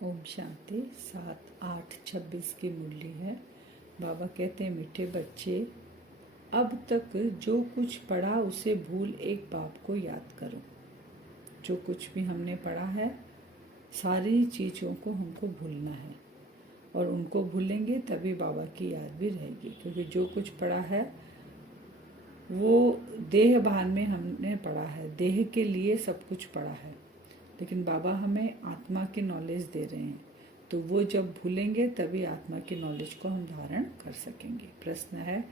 ओम शांति 7-8-26 की मुरली है। बाबा कहते हैं, मीठे बच्चे, अब तक जो कुछ पढ़ा उसे भूल एक बाप को याद करो। जो कुछ भी हमने पढ़ा है सारी चीज़ों को हमको भूलना है, और उनको भूलेंगे तभी बाबा की याद भी रहेगी। क्योंकि जो कुछ पढ़ा है वो देह भान में हमने पढ़ा है, देह के लिए सब कुछ पढ़ा है, लेकिन बाबा हमें आत्मा की नॉलेज दे रहे हैं। तो वो जब भूलेंगे तभी आत्मा की नॉलेज को हम धारण कर सकेंगे। प्रश्न है,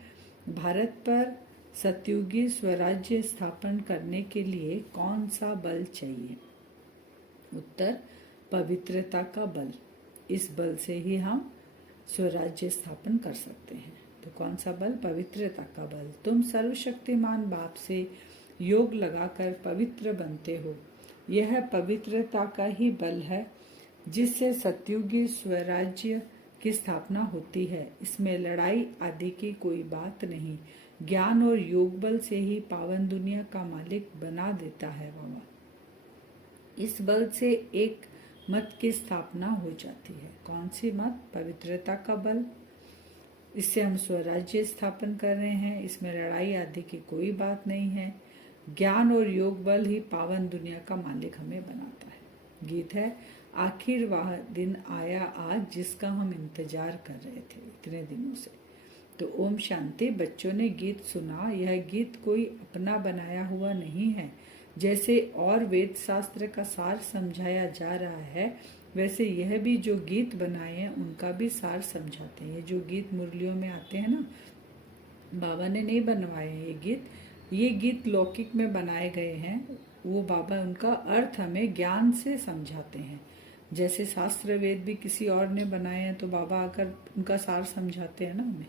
भारत पर सतयुगी स्वराज्य स्थापन करने के लिए कौन सा बल चाहिए? उत्तर, पवित्रता का बल। इस बल से ही हम स्वराज्य स्थापन कर सकते हैं। तो कौन सा बल? पवित्रता का बल। तुम सर्वशक्तिमान बाप से योग लगाकर पवित्र बनते हो। यह पवित्रता का ही बल है जिससे सतयुगी स्वराज्य की स्थापना होती है। इसमें लड़ाई आदि की कोई बात नहीं। ज्ञान और योग बल से ही पावन दुनिया का मालिक बना देता है बाबा। इस बल से एक मत की स्थापना हो जाती है। कौन सी मत? पवित्रता का बल। इससे हम स्वराज्य स्थापन कर रहे हैं। इसमें लड़ाई आदि की कोई बात नहीं है। ज्ञान और योग बल ही पावन दुनिया का मालिक हमें बनाता है। गीत है, आखिर वह दिन आया आज जिसका हम इंतजार कर रहे थे इतने दिनों से। तो ओम शांति। बच्चों ने गीत सुना। यह गीत कोई अपना बनाया हुआ नहीं है। जैसे और वेद शास्त्र का सार समझाया जा रहा है, वैसे यह भी जो गीत बनाए हैं उनका भी सार समझाते हैं। जो गीत मुरलियों में आते हैं ना, बाबा ने नहीं बनवाए हैं ये गीत लौकिक में बनाए गए हैं। वो बाबा उनका अर्थ हमें ज्ञान से समझाते हैं। जैसे शास्त्र वेद भी किसी और ने बनाए हैं तो बाबा आकर उनका सार समझाते हैं ना हमें।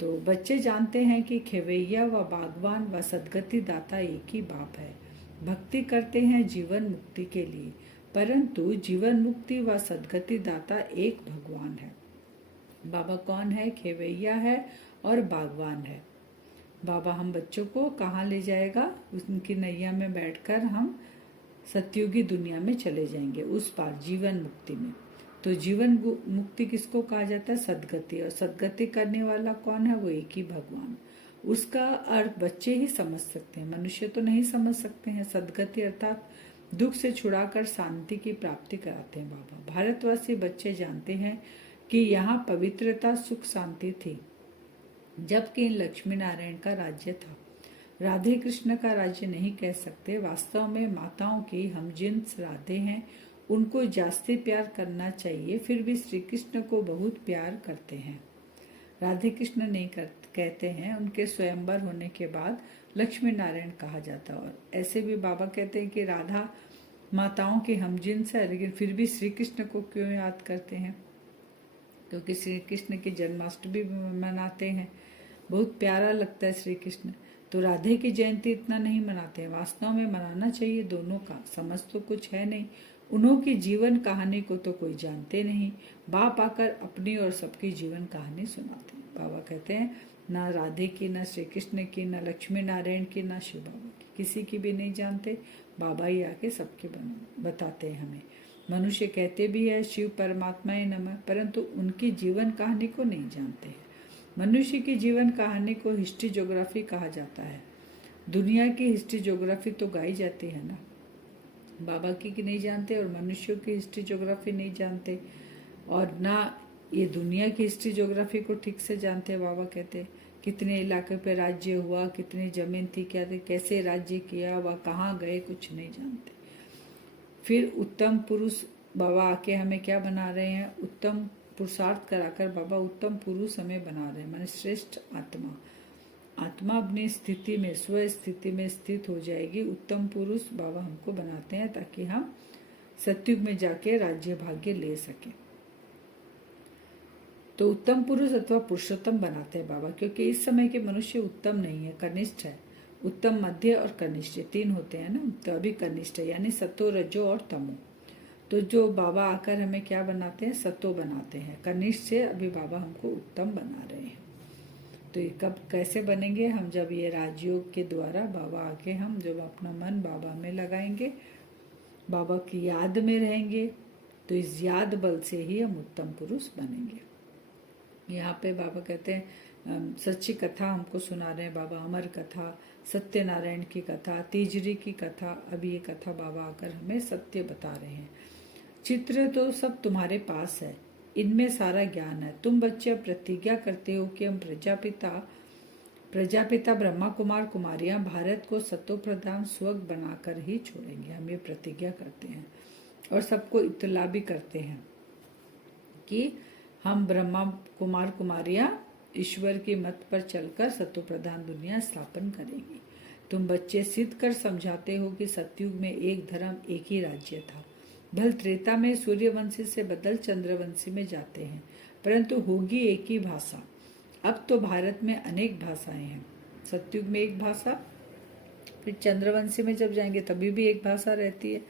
तो बच्चे जानते हैं कि खेवैया व बागवान व सदगति दाता एक ही बाप है। भक्ति करते हैं जीवन मुक्ति के लिए, परंतु जीवन मुक्ति व सदगति दाता एक भगवान है। बाबा कौन है? खेवैया है और बागवान है। बाबा हम बच्चों को कहाँ ले जाएगा? उनकी नैया में बैठकर हम सतयुगी दुनिया में चले जाएंगे, उस पार जीवन मुक्ति में। तो जीवन मुक्ति किसको कहा जाता है? सदगति। और सदगति करने वाला कौन है? वो एक ही भगवान। उसका अर्थ बच्चे ही समझ सकते हैं, मनुष्य तो नहीं समझ सकते हैं। सदगति अर्थात दुख से छुड़ाकर शांति की प्राप्ति कराते हैं बाबा। भारतवासी बच्चे जानते हैं कि यहाँ पवित्रता सुख शांति थी, जबकि लक्ष्मी नारायण का राज्य था। राधे कृष्ण का राज्य नहीं कह सकते। वास्तव में माताओं की हम जिन्स राधे हैं, उनको जास्ती प्यार करना चाहिए। फिर भी श्री कृष्ण को बहुत प्यार करते हैं। राधे कृष्ण नहीं कहते हैं। उनके स्वयंवर होने के बाद लक्ष्मी नारायण कहा जाता है। और ऐसे भी बाबा कहते हैं कि राधा माताओं की हम जिन्स है, लेकिन फिर भी श्री कृष्ण को क्यों याद करते हैं? क्योंकि श्री कृष्ण की जन्माष्टमी मनाते हैं, बहुत प्यारा लगता है श्री कृष्ण। तो राधे की जयंती इतना नहीं मनाते हैं। वास्तव में मनाना चाहिए दोनों का। समझ तो कुछ है नहीं। उन्हों की जीवन कहानी को तो कोई जानते नहीं। बाप आकर अपनी और सबकी जीवन कहानी सुनाते हैं। बाबा कहते हैं, ना राधे की, ना श्री कृष्ण की, ना लक्ष्मी नारायण की, ना शिव बाबा की, किसी की भी नहीं जानते। बाबा ही आके सबके बताते हैं हमें। मनुष्य कहते भी है शिव परमात्मा नमः, परंतु उनकी जीवन कहानी को नहीं जानते हैं। मनुष्य की जीवन कहानी को हिस्ट्री ज्योग्राफी कहा जाता है। दुनिया की हिस्ट्री ज्योग्राफी तो गाई जाती है ना, बाबा की नहीं जानते और मनुष्यों की हिस्ट्री ज्योग्राफी नहीं जानते, और ना ये दुनिया की हिस्ट्री ज्योग्राफी को ठीक से जानते हैं। बाबा कहते कितने इलाके पे राज्य हुआ, कितनी जमीन थी, क्या थी, कैसे राज्य किया, वह कहाँ गए, कुछ नहीं जानते। फिर उत्तम पुरुष बाबा आके हमें क्या बना रहे हैं? उत्तम पुरुषार्थ कराकर बाबा उत्तम पुरुष हमें बना रहे हैं, माने श्रेष्ठ आत्मा। आत्मा अपनी स्थिति में, स्व स्थिति में स्थित हो जाएगी। उत्तम पुरुष बाबा हमको बनाते हैं ताकि हम सतयुग में जाके राज्य भाग्य ले सकें। तो उत्तम पुरुष अथवा पुरुषोत्तम बनाते हैं बाबा, क्योंकि इस समय के मनुष्य उत्तम नहीं है, कनिष्ठ है। उत्तम, मध्य और कनिष्ठ तीन होते हैं ना, तो अभी कनिष्ठ है, यानी सतो, रजो और तमो। तो जो बाबा आकर हमें क्या बनाते हैं? सतो बनाते हैं। कनिष्ठ से अभी बाबा हमको उत्तम बना रहे हैं। तो ये कब कैसे बनेंगे? हम जब ये राजयोग के द्वारा बाबा आके हम जब अपना मन बाबा में लगाएंगे, बाबा की याद में रहेंगे, तो इस याद बल से ही हम उत्तम पुरुष बनेंगे। यहाँ पे बाबा कहते हैं सच्ची कथा हमको सुना रहे हैं बाबा, अमर कथा, सत्यनारायण की कथा, तीजरी की कथा। अभी ये कथा बाबा आकर हमें सत्य बता रहे हैं। चित्र तो सब तुम्हारे पास है, इनमें सारा ज्ञान है। तुम बच्चे प्रतिज्ञा करते हो कि हम प्रजापिता ब्रह्मा कुमार कुमारियां भारत को सतो प्रधान स्वर्ग बनाकर ही छोड़ेंगे। हम ये प्रतिज्ञा करते हैं और सबको इत्तला भी करते हैं कि हम ब्रह्मा कुमार कुमारियां ईश्वर की मत पर चलकर सतो प्रधान दुनिया स्थापन करेंगी। तुम बच्चे सिद्ध कर समझाते हो कि सतयुग में एक धर्म एक ही राज्य था। भल त्रेता में सूर्यवंशी से बदल चंद्रवंशी में जाते हैं, परंतु होगी एक ही भाषा। अब तो भारत में अनेक भाषाएं हैं। सतयुग में एक भाषा, फिर चंद्रवंशी में जब जाएंगे तभी भी एक भाषा रहती है।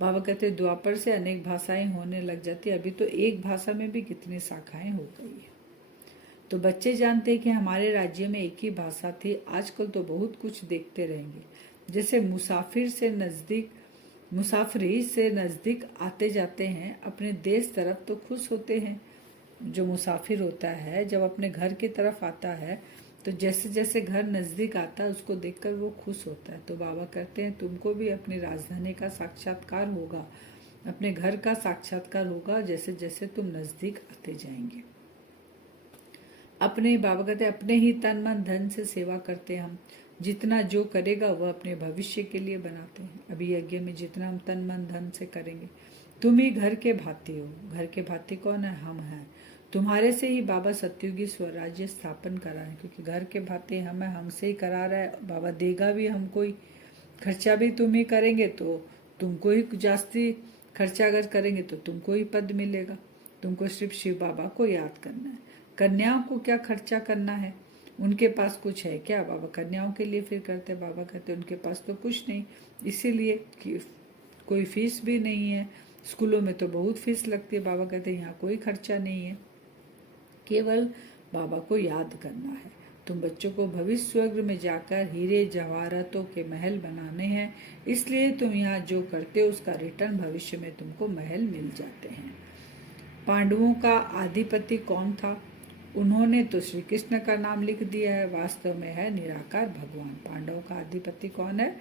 बाबा कहते द्वापर से अनेक भाषाएं होने लग जाती है, अभी तो एक भाषा में भी कितनी शाखाएं हो गई है। तो बच्चे जानते हैं कि हमारे राज्य में एक ही भाषा थी। आजकल तो बहुत कुछ देखते रहेंगे, जैसे मुसाफिरी से नजदीक आते जाते हैं अपने देश तरफ तो खुश होते हैं। जो मुसाफिर होता है जब अपने घर की तरफ आता है तो जैसे जैसे घर नजदीक आता है उसको देखकर वो खुश होता है। तो बाबा कहते हैं तुमको भी अपनी राजधानी का साक्षात्कार होगा, अपने घर का साक्षात्कार होगा जैसे जैसे तुम नजदीक आते जाएंगे। बाबा कहते हैं अपने ही तन मन धन से सेवा करते हैं हम। जितना जो करेगा वह अपने भविष्य के लिए बनाते हैं। अभी यज्ञ में जितना हम तन मन धन से करेंगे। तुम ही घर के भाती हो। घर के भाती कौन है? हम हैं। तुम्हारे से ही बाबा सतयुगी स्वराज्य स्थापन करा है, क्योंकि घर के भाती हम है, हमसे ही करा रहा है। बाबा देगा भी हमको ही, खर्चा भी तुम ही करेंगे तो तुमको ही जास्ती खर्चा अगर करेंगे तो तुमको ही पद मिलेगा। तुमको सिर्फ शिव बाबा को याद करना है। कन्याओं को क्या खर्चा करना है? उनके पास कुछ है क्या? बाबा कन्याओं के लिए फिर करते। बाबा कहते उनके पास तो कुछ नहीं, इसीलिए कोई फीस भी नहीं है। स्कूलों में तो बहुत फीस लगती है। बाबा कहते यहाँ कोई खर्चा नहीं है, केवल बाबा को याद करना है। तुम बच्चों को भविष्य स्वर्ग में जाकर हीरे जवाहरातों के महल बनाने हैं, इसलिए तुम यहाँ जो करते हो उसका रिटर्न भविष्य में तुमको महल मिल जाते हैं। पांडवों का अधिपति कौन था? उन्होंने तो श्री कृष्ण का नाम लिख दिया है, वास्तव में है निराकार भगवान। पांडवों का अधिपति कौन है?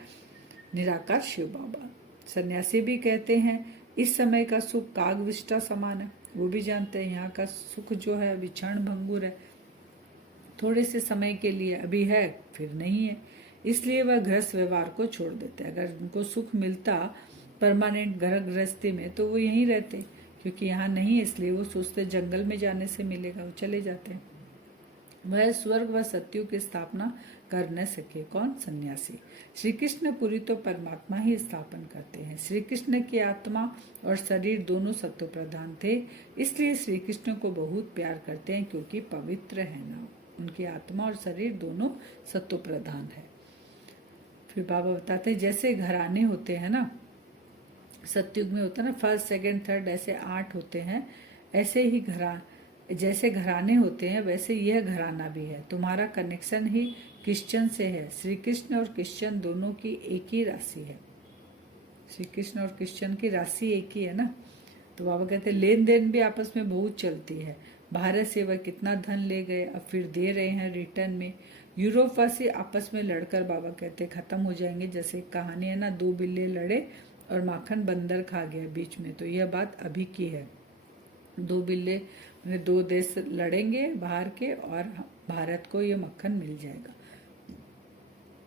निराकार शिव बाबा। सन्यासी भी कहते हैं इस समय का सुख कागविष्टा समान है। वो भी जानते हैं यहाँ का सुख जो है अभी क्षण भंगुर है, थोड़े से समय के लिए अभी है फिर नहीं है, इसलिए वह गृहस्थ व्यवहार को छोड़ देते। अगर उनको सुख मिलता परमानेंट घर गृहस्थी में तो वो यहीं रहते, क्योंकि यहाँ नहीं है इसलिए वो सोचते जंगल में जाने से मिलेगा, वो चले जाते हैं। वह स्वर्ग व सतयुग की स्थापना कर न सके। कौन? सन्यासी। श्री कृष्ण पुरी तो परमात्मा ही स्थापन करते हैं। श्री कृष्ण की आत्मा और शरीर दोनों सत्व प्रधान थे, इसलिए श्री कृष्ण को बहुत प्यार करते हैं, क्योंकि पवित्र है ना। उनकी आत्मा और शरीर दोनों सत्व प्रधान है। फिर बाबा बताते हैं जैसे घराने होते हैं ना, सतयुग में होता है ना फर्स्ट सेकंड थर्ड ऐसे 8 होते हैं, ऐसे ही जैसे घराने होते हैं वैसे यह घराना भी है। तुम्हारा कनेक्शन ही क्रिश्चियन से है। श्री कृष्ण और क्रिश्चियन दोनों की एक ही राशि है। श्री कृष्ण और क्रिश्चियन की राशि एक ही है ना। तो बाबा कहते हैं लेन देन भी आपस में बहुत चलती है। भारत से वह कितना धन ले गए, अब फिर दे रहे हैं रिटर्न में। यूरोप वासी आपस में लड़कर बाबा कहते खत्म हो जाएंगे। जैसे कहानी है ना, 2 बिल्ली लड़े और माखन बंदर खा गया बीच में। तो यह बात अभी की है। 2 बिल्ले 2 देश लड़ेंगे बाहर के और भारत को ये मक्खन मिल जाएगा।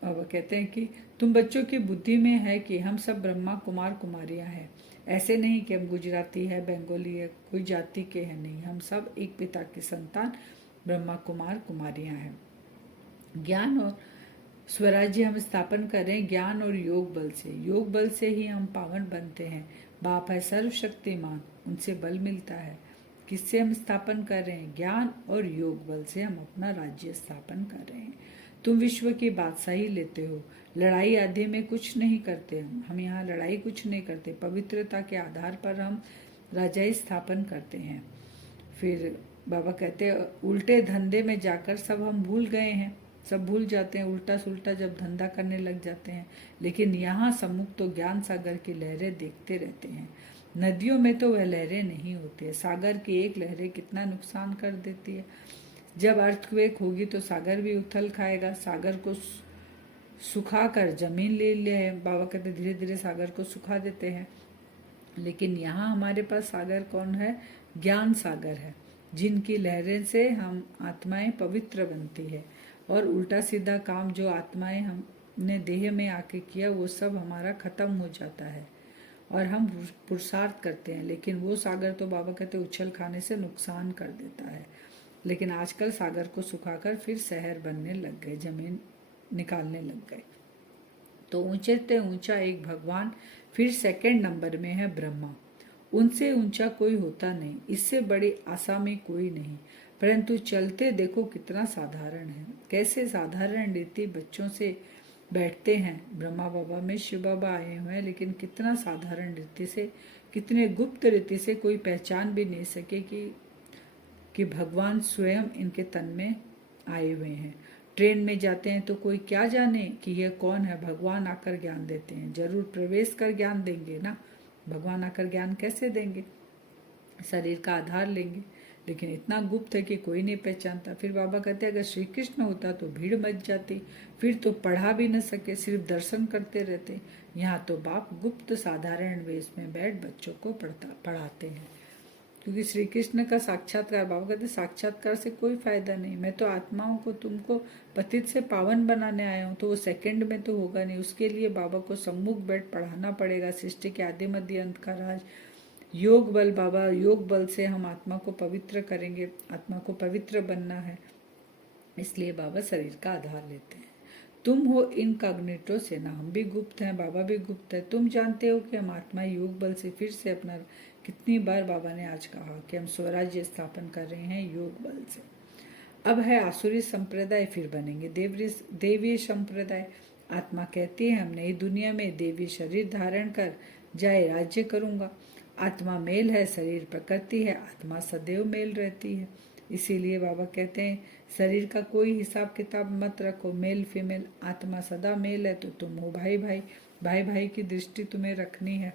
बाबा कहते हैं कि तुम बच्चों की बुद्धि में है कि हम सब ब्रह्मा कुमार कुमारियां हैं। ऐसे नहीं कि हम गुजराती है, बंगाली है, कोई जाति के हैं, नहीं। हम सब एक पिता की संतान ब्रह्मा कुमार कुमारियां हैं। ज्ञान और स्वराज्य हम स्थापन करें ज्ञान और योग बल से। योग बल से ही हम पावन बनते हैं। बाप है सर्वशक्तिमान, उनसे बल मिलता है। किससे हम स्थापन कर रहे हैं? ज्ञान और योग बल से हम अपना राज्य स्थापन कर रहे हैं। तुम विश्व की बादशाही लेते हो, लड़ाई आदि में कुछ नहीं करते। हम यहाँ लड़ाई कुछ नहीं करते, पवित्रता के आधार पर हम राजाई स्थापन करते हैं। फिर बाबा कहते हैं उल्टे धंधे में जाकर सब हम भूल गए हैं, सब भूल जाते हैं। उल्टा सुल्टा जब धंधा करने लग जाते हैं, लेकिन यहाँ सम्मुख तो ज्ञान सागर की लहरें देखते रहते हैं। नदियों में तो वह लहरें नहीं होती है। सागर की एक लहरें कितना नुकसान कर देती है। जब अर्थक्वेक होगी तो सागर भी उथल खाएगा। सागर को सुखा कर जमीन ले लिया है। बाबा कहते धीरे धीरे सागर को सुखा देते हैं। लेकिन यहाँ हमारे पास सागर कौन है? ज्ञान सागर है, जिनकी लहरें से हम आत्माएं पवित्र बनती है। और उल्टा सीधा काम जो आत्माएं हमने देह में आके किया वो सब हमारा खत्म हो जाता है और हम पुरुषार्थ करते हैं। लेकिन वो सागर तो बाबा कहते उछल खाने से नुकसान कर देता है। लेकिन आजकल सागर को सुखाकर फिर शहर बनने लग गए, जमीन निकालने लग गए। तो ऊंचे से ऊंचा एक भगवान, फिर सेकंड नंबर में है ब्रह्मा। उनसे ऊंचा कोई होता नहीं, इससे बड़ी आशा में कोई नहीं। परंतु चलते देखो कितना साधारण है। कैसे साधारण रीति बच्चों से बैठते हैं। ब्रह्मा बाबा में शिव बाबा आए हुए हैं, लेकिन कितना साधारण रीति से, कितने गुप्त रीति से कोई पहचान भी नहीं सके कि भगवान स्वयं इनके तन में आए हुए हैं। ट्रेन में जाते हैं तो कोई क्या जाने कि यह कौन है। भगवान आकर ज्ञान देते हैं। जरूर प्रवेश कर ज्ञान देंगे ना, भगवान आकर ज्ञान कैसे देंगे? शरीर का आधार लेंगे, लेकिन इतना गुप्त है कि कोई नहीं पहचानता। फिर बाबा कहते अगर श्री कृष्ण होता तो भीड़ मच जाती, फिर तो पढ़ा भी न सके, सिर्फ दर्शन करते रहते। यहाँ तो बाप गुप्त साधारण वेश में बैठ बच्चों को पढ़ाते हैं, क्योंकि श्री कृष्ण का साक्षात्कार। बाबा कहते साक्षात्कार से कोई फायदा नहीं। मैं तो आत्माओं को, तुमको पतित से पावन बनाने आया हूँ, तो वो सेकंड में तो होगा नहीं। उसके लिए बाबा को सम्मुख बैठ पढ़ाना पड़ेगा। सृष्टि के आदि मध्य अंत का राज, योग बल। बाबा योग बल से हम आत्मा को पवित्र करेंगे। आत्मा को पवित्र बनना है, इसलिए बाबा शरीर का आधार लेते हैं। तुम हो इनकॉग्निटो से ना, हम भी गुप्त हैं, बाबा भी गुप्त है। तुम जानते हो कि हम आत्मा योग बल से फिर से अपना, कितनी बार बाबा ने आज कहा कि हम स्वराज्य स्थापन कर रहे हैं योग बल से। अब है आसुरी संप्रदाय, फिर बनेंगे देवी संप्रदाय। आत्मा कहती है हम नई दुनिया में देवी शरीर धारण कर जाए राज्य करूंगा। आत्मा मेल है, शरीर प्रकृति है। आत्मा सदैव मेल रहती है। इसीलिए बाबा कहते हैं शरीर का कोई हिसाब किताब मत रखो। मेल फीमेल, आत्मा सदा मेल है तो तुम हो भाई भाई। भाई भाई की दृष्टि तुम्हें रखनी है।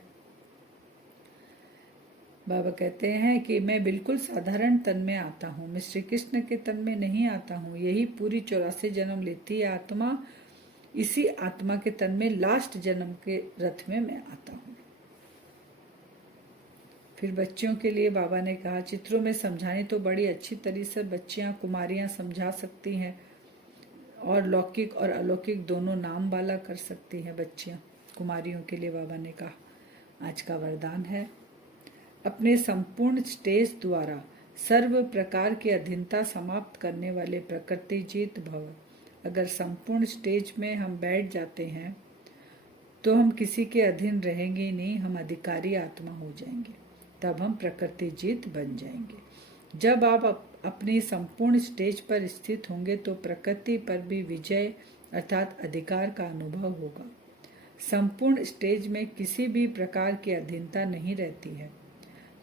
बाबा कहते हैं कि मैं बिल्कुल साधारण तन में आता हूँ, मैं श्री कृष्ण के तन में नहीं आता हूँ। यही पूरी 84 जन्म लेती है आत्मा। इसी आत्मा के तन में लास्ट जन्म के रथ में मैं आता हूँ। फिर बच्चियों के लिए बाबा ने कहा चित्रों में समझाने तो बड़ी अच्छी तरह से बच्चियां कुमारियां समझा सकती हैं, और लौकिक और अलौकिक दोनों नाम वाला कर सकती हैं बच्चियां। कुमारियों के लिए बाबा ने कहा आज का वरदान है अपने संपूर्ण स्टेज द्वारा सर्व प्रकार की अधीनता समाप्त करने वाले प्रकृति जीत भव। अगर संपूर्ण स्टेज में हम बैठ जाते हैं तो हम किसी के अधीन रहेंगे ही नहीं, हम अधिकारी आत्मा हो जाएंगे। तब हम प्रकृति जीत बन जाएंगे। जब आप अपनी संपूर्ण स्टेज पर स्थित होंगे तो प्रकृति पर भी विजय अर्थात अधिकार का अनुभव होगा। संपूर्ण स्टेज में किसी भी प्रकार की अधीनता नहीं रहती है,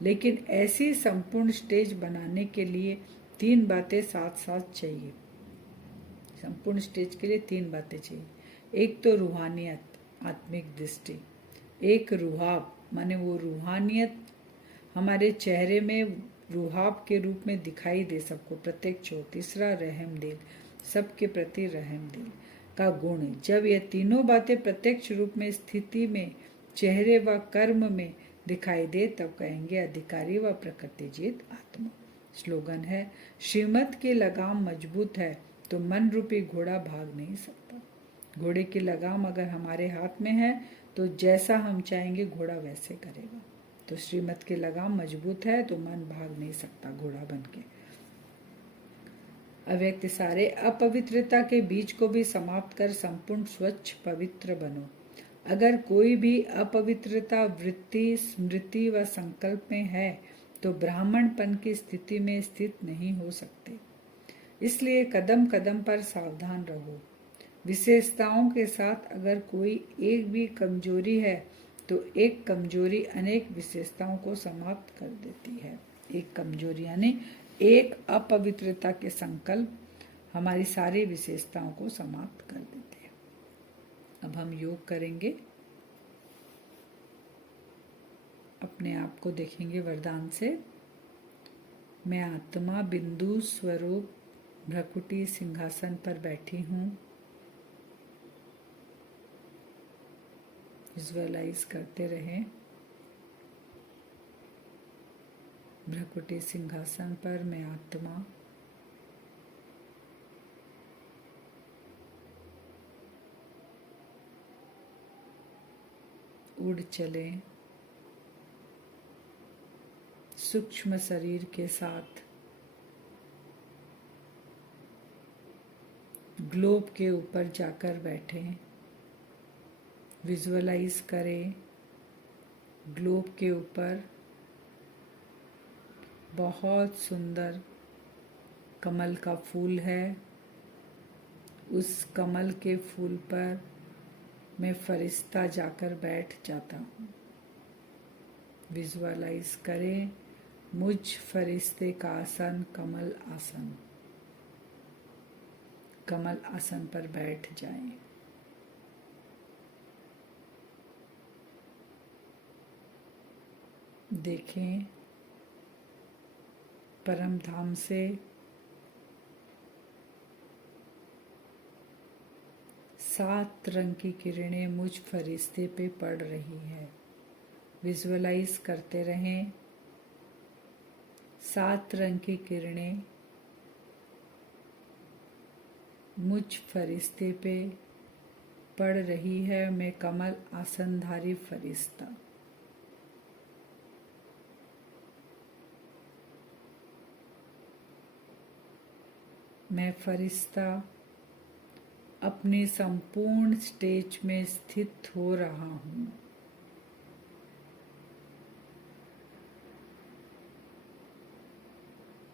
लेकिन ऐसी संपूर्ण स्टेज बनाने के लिए 3 बातें साथ साथ चाहिए। संपूर्ण स्टेज के लिए 3 बातें चाहिए। एक तो रूहानियत, आत्मिक दृष्टि। एक रुहाब, माने वो रूहानियत हमारे चेहरे में रुहाब के रूप में दिखाई दे सबको, प्रत्यक्ष हो। तीसरा रहम दिल, सबके प्रति रहम दिल का गुण। जब ये तीनों बातें प्रत्यक्ष रूप में स्थिति में चेहरे व कर्म में दिखाई दे तब कहेंगे अधिकारी व प्रकृति जीत आत्मा। स्लोगन है श्रीमत की लगाम मजबूत है तो मन रूपी घोड़ा भाग नहीं सकता। घोड़े की लगाम अगर हमारे हाथ में है तो जैसा हम चाहेंगे घोड़ा वैसे करेगा। तो श्रीमत की लगाम मजबूत है तो मन भाग नहीं सकता घोड़ा बनके। अव्यक्त सारे अपवित्रता के बीज को भी समाप्त कर संपूर्ण स्वच्छ पवित्र बनो। अगर कोई भी अपवित्रता वृत्ति, स्मृति व संकल्प में है तो ब्राह्मणपन की स्थिति में स्थित नहीं हो सकते। इसलिए कदम कदम पर सावधान रहो। विशेषताओं के साथ अगर कोई एक भी कमजोरी है तो एक कमजोरी अनेक विशेषताओं को समाप्त कर देती है। एक कमजोरी यानी एक अपवित्रता के संकल्प हमारी सारी विशेषताओं को समाप्त कर देते हैं। अब हम योग करेंगे। अपने आप को देखेंगे वरदान से। मैं आत्मा बिंदु स्वरूप भ्रकुटी सिंहासन पर बैठी हूँ। विजुअलाइज करते रहें। भ्रकुटी सिंहासन पर मैं आत्मा उड़ चले सूक्ष्म शरीर के साथ ग्लोब के ऊपर जाकर बैठें। विजुअलाइज करें ग्लोब के ऊपर बहुत सुंदर कमल का फूल है। उस कमल के फूल पर मैं फरिश्ता जाकर बैठ जाता हूँ। विजुअलाइज करें मुझ फरिश्ते का आसन कमल आसन। कमल आसन पर बैठ जाएं। देखें परम धाम से सात रंग की किरणें मुझ फरिश्ते पे पड़ रही है। विजुअलाइज करते रहें सात रंग की किरणें मुझ फरिश्ते पे पड़ रही है। मैं कमल आसनधारी फरिश्ता। मैं फरिश्ता अपने संपूर्ण स्टेज में स्थित हो रहा हूँ।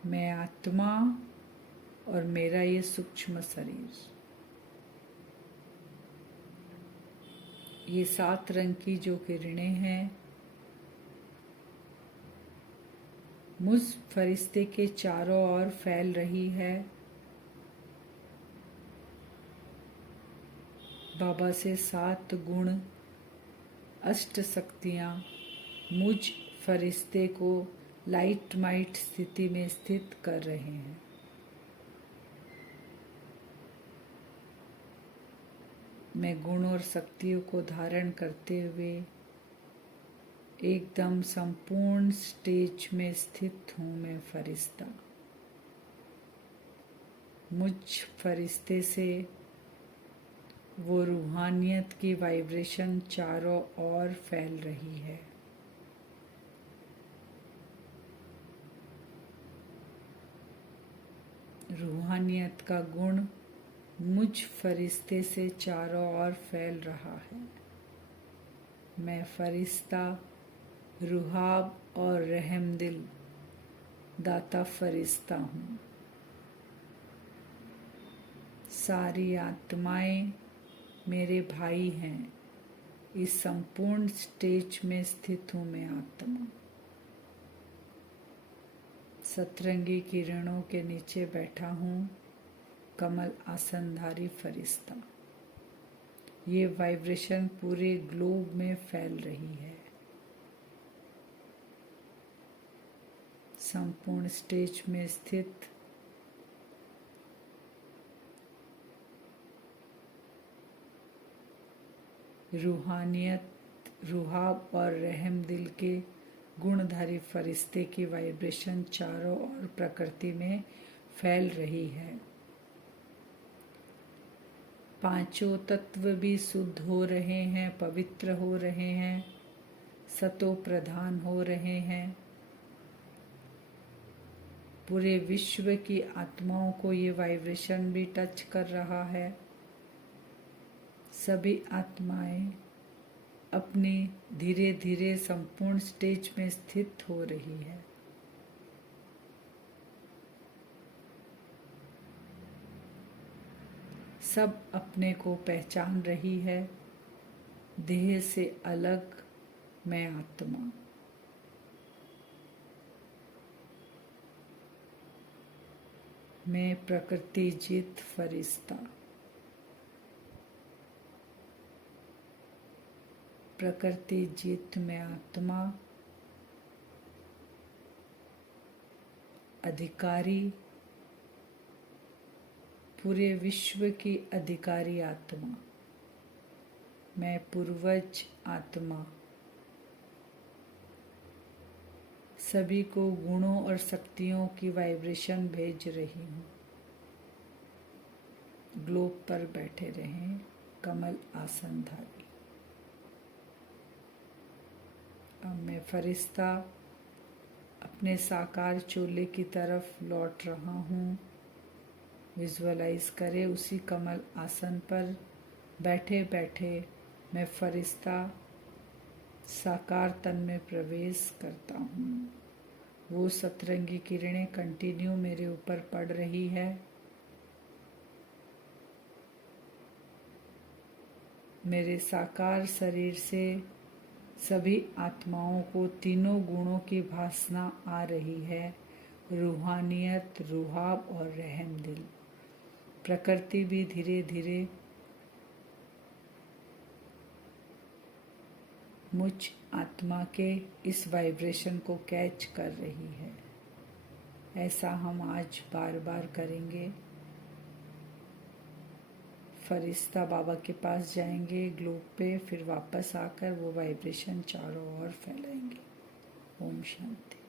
मैं आत्मा और मेरा ये सूक्ष्म शरीर, ये सात रंग की जो किरणें हैं मुझ फरिश्ते के चारों ओर फैल रही है। बाबा से सात गुण अष्ट शक्तियाँ मुझ फरिश्ते को लाइट माइट स्थिति में स्थित कर रहे हैं। मैं गुण और शक्तियों को धारण करते हुए एकदम संपूर्ण स्टेज में स्थित हूँ। मैं फरिश्ता, मुझ फरिश्ते से वो रूहानियत की वाइब्रेशन चारों ओर फैल रही है। रूहानियत का गुण मुझ फरिश्ते से चारों ओर फैल रहा है। मैं फरिश्ता रुहाब और रहमदिल दाता फरिश्ता हूँ। सारी आत्माएं मेरे भाई हैं। इस संपूर्ण स्टेज में स्थित हूँ मैं आत्मा। सतरंगी किरणों के नीचे बैठा हूँ कमल आसनधारी फरिश्ता। ये वाइब्रेशन पूरे ग्लोब में फैल रही है। संपूर्ण स्टेज में स्थित रूहानियत, रुहाब और रहमदिल के गुणधारी फरिश्ते की वाइब्रेशन चारों ओर प्रकृति में फैल रही है। पांचों तत्व भी शुद्ध हो रहे हैं, पवित्र हो रहे हैं, सतो प्रधान हो रहे हैं। पूरे विश्व की आत्माओं को ये वाइब्रेशन भी टच कर रहा है। सभी आत्माएं अपनी धीरे धीरे संपूर्ण स्टेज में स्थित हो रही है। सब अपने को पहचान रही है। देह से अलग मैं आत्मा। मैं प्रकृति जीत फरिश्ता। प्रकृति जीत में आत्मा अधिकारी, पूरे विश्व की अधिकारी आत्मा, मैं पूर्वज आत्मा, सभी को गुणों और शक्तियों की वाइब्रेशन भेज रही हूँ। ग्लोब पर बैठे रहें कमल आसनधारी। अब मैं फरिश्ता अपने साकार चोले की तरफ लौट रहा हूँ। विजुअलाइज करें उसी कमल आसन पर बैठे बैठे मैं फरिश्ता साकार तन में प्रवेश करता हूँ। वो सतरंगी किरणें कंटिन्यू मेरे ऊपर पड़ रही है। मेरे साकार शरीर से सभी आत्माओं को तीनों गुणों की भासना आ रही है, रूहानियत, रुहाब और रहम दिल। प्रकृति भी धीरे धीरे मुझ आत्मा के इस वाइब्रेशन को कैच कर रही है। ऐसा हम आज बार बार करेंगे। फरिश्ता बाबा के पास जाएंगे ग्लोब पे, फिर वापस आकर वो वाइब्रेशन चारों ओर फैलाएंगे। ओम शांति।